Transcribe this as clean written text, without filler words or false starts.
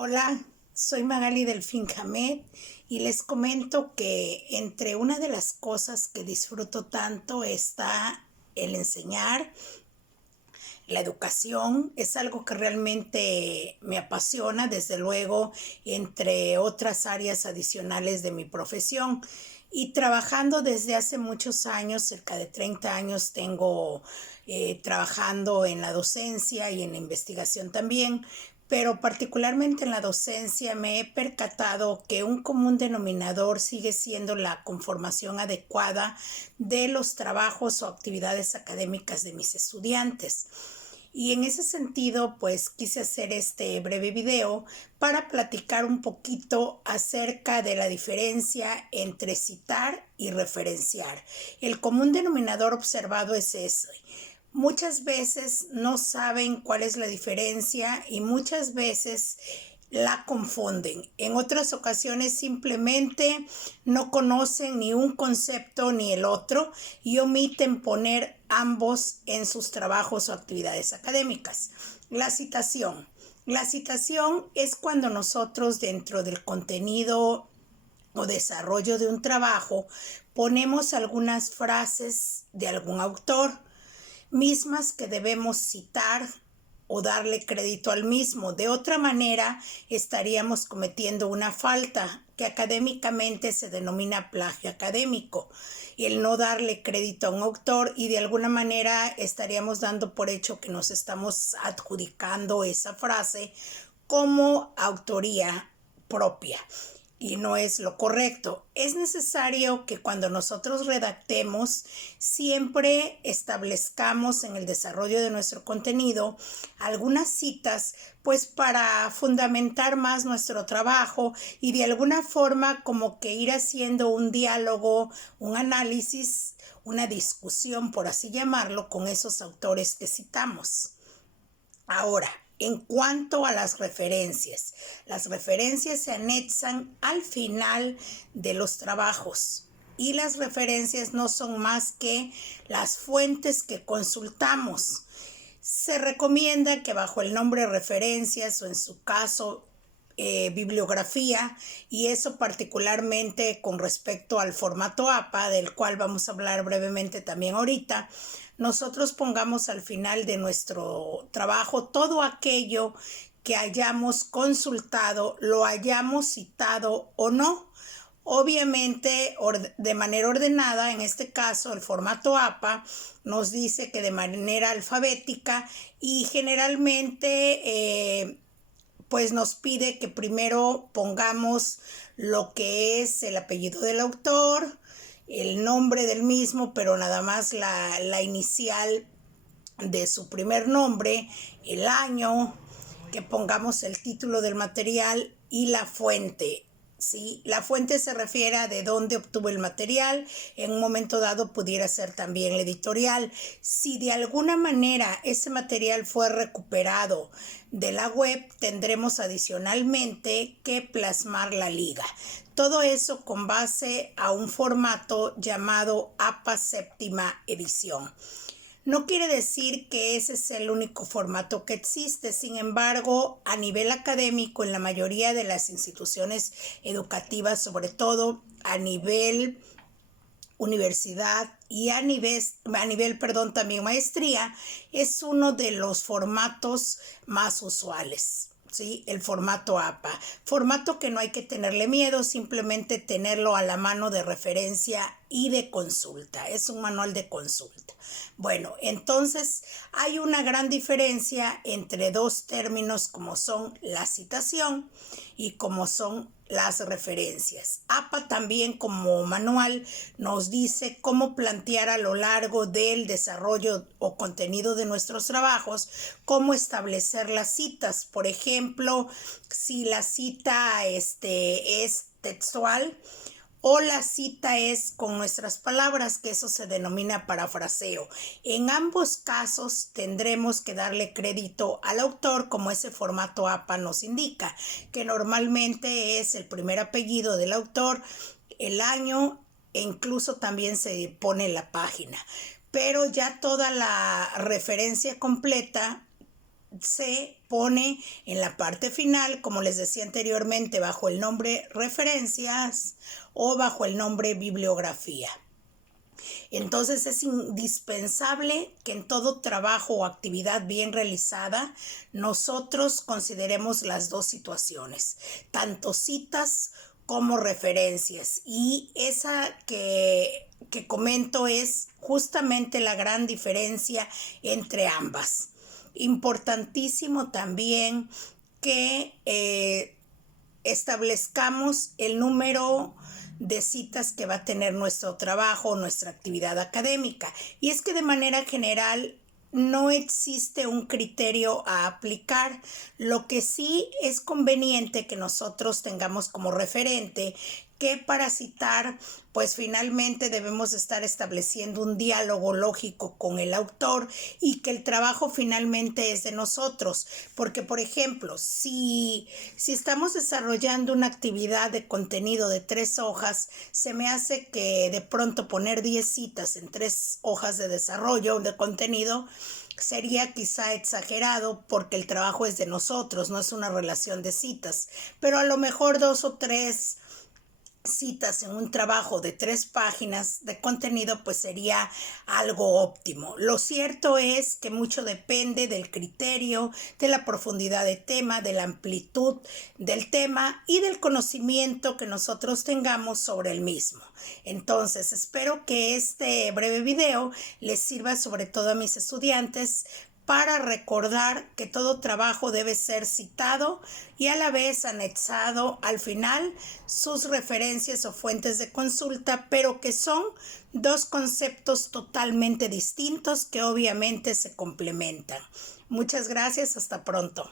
Hola, soy Magali Delfín Hamed y les comento que entre una de las cosas que disfruto tanto está el enseñar. La educación es algo que realmente me apasiona, desde luego, entre otras áreas adicionales de mi profesión. Y trabajando desde hace muchos años, cerca de 30 años, tengo trabajando en la docencia y en la investigación también, pero particularmente en la docencia me he percatado que un común denominador sigue siendo la conformación adecuada de los trabajos o actividades académicas de mis estudiantes. Y en ese sentido, pues quise hacer este breve video para platicar un poquito acerca de la diferencia entre citar y referenciar. El común denominador observado es ese. Muchas veces no saben cuál es la diferencia y muchas veces la confunden. En otras ocasiones simplemente no conocen ni un concepto ni el otro y omiten poner ambos en sus trabajos o actividades académicas. La citación. La citación es cuando nosotros dentro del contenido o desarrollo de un trabajo ponemos algunas frases de algún autor, mismas que debemos citar o darle crédito al mismo. De otra manera, estaríamos cometiendo una falta que académicamente se denomina plagio académico, el no darle crédito a un autor, y de alguna manera estaríamos dando por hecho que nos estamos adjudicando esa frase como autoría propia. Y no es lo correcto. Es necesario que cuando nosotros redactemos siempre establezcamos en el desarrollo de nuestro contenido algunas citas, pues para fundamentar más nuestro trabajo y de alguna forma como que ir haciendo un diálogo, un análisis, una discusión, por así llamarlo, con esos autores que citamos. Ahora, en cuanto a las referencias se anexan al final de los trabajos y las referencias no son más que las fuentes que consultamos. Se recomienda que bajo el nombre referencias o en su caso bibliografía, y eso particularmente con respecto al formato APA, del cual vamos a hablar brevemente también ahorita, nosotros pongamos al final de nuestro trabajo todo aquello que hayamos consultado, lo hayamos citado o no. Obviamente de manera ordenada. En este caso el formato APA nos dice que de manera alfabética, y generalmente pues nos pide que primero pongamos lo que es el apellido del autor, el nombre del mismo, pero nada más la inicial de su primer nombre, el año, que pongamos el título del material y la fuente. ¿Sí? La fuente se refiere a de dónde obtuvo el material. En un momento dado pudiera ser también la editorial. Si de alguna manera ese material fue recuperado de la web, tendremos adicionalmente que plasmar la liga. Todo eso con base a un formato llamado APA séptima edición. No quiere decir que ese es el único formato que existe. Sin embargo, a nivel académico, en la mayoría de las instituciones educativas, sobre todo a nivel universidad y a nivel también maestría, es uno de los formatos más usuales. ¿Sí? El formato APA, formato que no hay que tenerle miedo, simplemente tenerlo a la mano de referencia y de consulta. Es un manual de consulta. Bueno, entonces hay una gran diferencia entre dos términos como son la citación y como son las referencias. APA también como manual nos dice cómo plantear a lo largo del desarrollo o contenido de nuestros trabajos, cómo establecer las citas. Por ejemplo, si la cita es textual o la cita es con nuestras palabras, que eso se denomina parafraseo. En ambos casos tendremos que darle crédito al autor, como ese formato APA nos indica, que normalmente es el primer apellido del autor, el año e incluso también se pone la página. Pero ya toda la referencia completa se pone en la parte final, como les decía anteriormente, bajo el nombre referencias o bajo el nombre bibliografía. Entonces es indispensable que en todo trabajo o actividad bien realizada nosotros consideremos las dos situaciones, tanto citas como referencias. Y esa que comento es justamente la gran diferencia entre ambas. Importantísimo también que establezcamos el número de citas que va a tener nuestro trabajo o nuestra actividad académica. Y es que de manera general no existe un criterio a aplicar. Lo que sí es conveniente que nosotros tengamos como referente que para citar, pues finalmente debemos estar estableciendo un diálogo lógico con el autor y que el trabajo finalmente es de nosotros. Porque, por ejemplo, si estamos desarrollando una actividad de contenido de 3 hojas, se me hace que de pronto poner 10 citas en 3 hojas de desarrollo de contenido sería quizá exagerado porque el trabajo es de nosotros, no es una relación de citas. Pero a lo mejor 2 o 3 citas en un trabajo de 3 páginas de contenido pues sería algo óptimo. Lo cierto es que mucho depende del criterio, de la profundidad de tema, de la amplitud del tema y del conocimiento que nosotros tengamos sobre el mismo. Entonces espero que este breve video les sirva sobre todo a mis estudiantes para recordar que todo trabajo debe ser citado y a la vez anexado al final sus referencias o fuentes de consulta, pero que son dos conceptos totalmente distintos que obviamente se complementan. Muchas gracias, hasta pronto.